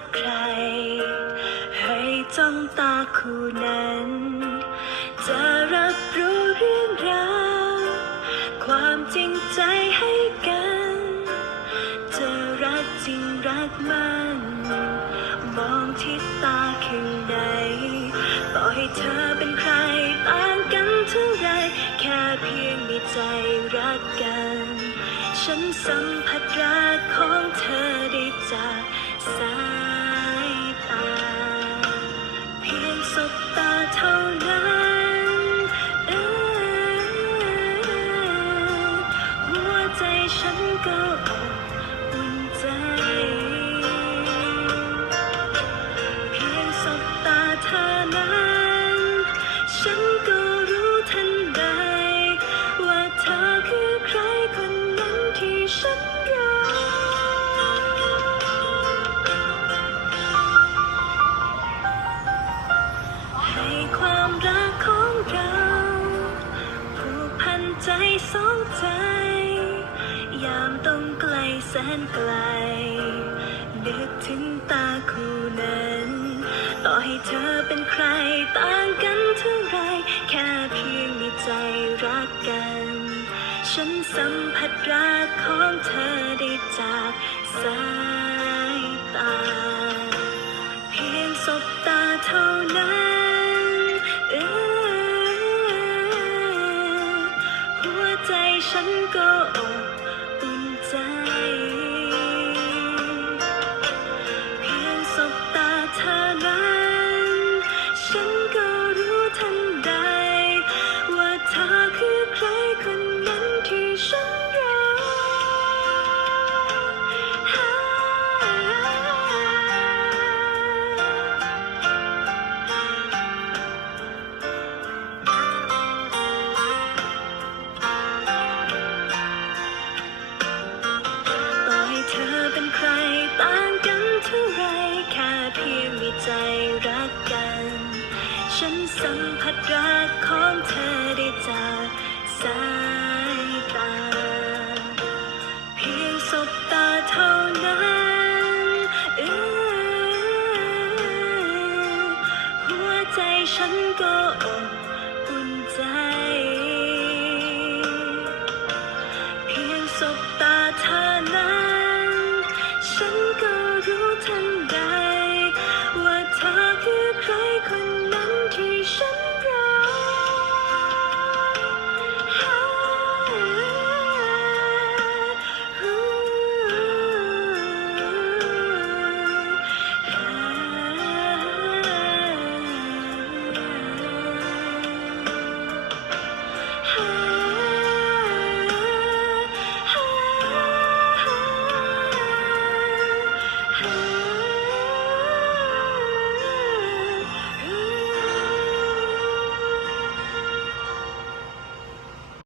กใคร ให้จ้องตาคู่นั้น จะรับรู้เรื่องราวความจริงใจให้กัน จะรักจริงรักมัน มองที่ตาข้างในต่อให้เธอเป็นใครต่างกันเท่าไร แค่เพียงมีใจรักกัน ฉันสัมผัสรักของเธอได้จาก รักของเราผูกพันใจสองใจ ยามต้องไกลแสนไกลนึกถึงตาคู่นั้น ต่อให้เธอเป็นใครต่างกันเท่าไร แค่เพียงมีใจรักกัน ฉันสัมผัสรักของเธอได้จากสายตา เพียงสบตาเท่านั้นเออหัวใจฉันก็อบ รักกัน ฉันสัมผัสรักของเธอได้จากสายตา เพียงสบตาเท่านั้นหัวใจฉันก็อบอุ่นใจ เพียงสบ Hay?